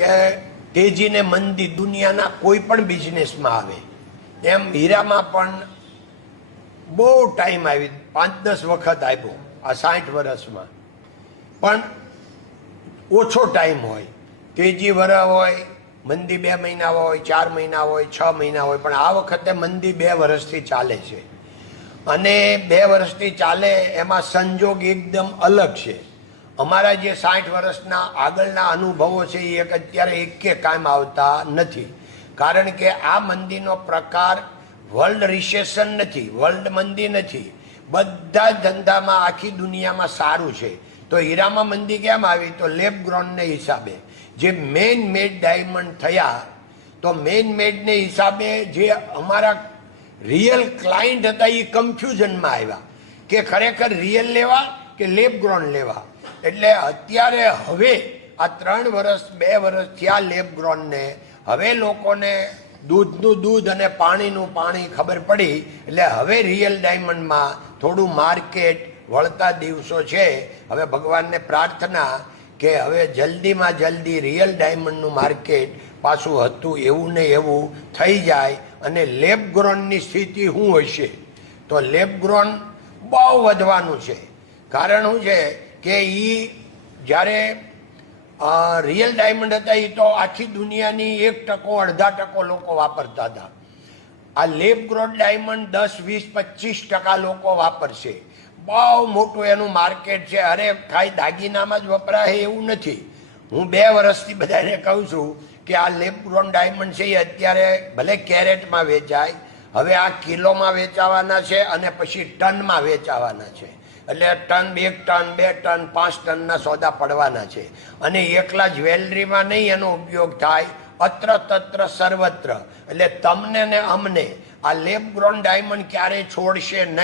કે તેજી ને મંદી દુનિયાના કોઈ પણ બિઝનેસમાં આવે એમ હીરામાં પણ બહુ ટાઈમ આવી 5-10 વખત આવ્યો આ 60 વર્ષમાં પણ ઓછો ટાઈમ હોય તેજી વરસ હોય મંદી 2 મહિના હોય 4 મહિના હોય 6 મહિના હોય પણ આ વખતે મંદી 2 વર્ષથી ચાલે છે અને 2 વર્ષથી ચાલે એમાં સંજોગ એકદમ અલગ છે। અમારા જે 60 વર્ષના આગળના અનુભવો છે એ અત્યારે એકે કામ આવતા નથી કારણ કે આ મંદીનો પ્રકાર વર્લ્ડ રિસેશન નથી, વર્લ્ડ મંદી નથી, બધા જ ધંધામાં આખી દુનિયામાં સારું છે। તો હીરામાં મંદી કેમ આવી? તો લેબ ગ્રોનને હિસાબે જે મેઇન મેડ ડાયમંડ થયા તો મેઇન મેડને હિસાબે જે અમારા રિયલ ક્લાયન્ટ હતા એ કન્ફ્યુઝનમાં આવ્યા કે ખરેખર રિયલ લેવા કે લેબ ગ્રોન લેવા। એટલે અત્યારે હવે આ 3 વર્ષ 2 વર્ષ થયા લેબ ગ્રોનને, હવે લોકોને દૂધનું દૂધ અને પાણીનું પાણી ખબર પડી એટલે હવે રિયલ ડાયમંડમાં થોડું માર્કેટ વળતા દિવસો છે। હવે ભગવાનને પ્રાર્થના કે હવે જલ્દીમાં જલ્દી રિયલ ડાયમંડનું માર્કેટ પાછું હતું એવું ને એવું થઈ જાય અને લેબ ગ્રોનની સ્થિતિ શું હશે? તો લેબ ગ્રોન બહુ વધવાનું છે। કારણ શું છે કે એ જ્યારે રિયલ ડાયમંડ હતા એ તો આખી દુનિયાની 1% 1/2% લોકો વાપરતા હતા। આ લેબ ગ્રોન ડાયમંડ 10, 20, 25% લોકો વાપરશે। બહુ મોટું એનું માર્કેટ છે। અરે કાંઈ દાગીનામાં જ વપરાય એવું નથી। હું 2 વર્ષથી બધાને કહું છું કે આ લેબ ગ્રોન ડાયમંડ છે એ અત્યારે ભલે કેરેટમાં વેચાય, હવે આ કિલોમાં વેચાવાના છે અને પછી ટનમાં વેચાવાના છે। એટલે ટન, 1 ટન, 2 ટન, 5 ટનના સોદા પડવાના છે અને એકલા જ્વેલરીમાં નહીં એનો ઉપયોગ થાય, અત્ર તત્ર સર્વત્ર। એટલે તમને ને અમને આ લેબ ગ્રોન ડાયમંડ ક્યારેય છોડશે નહીં।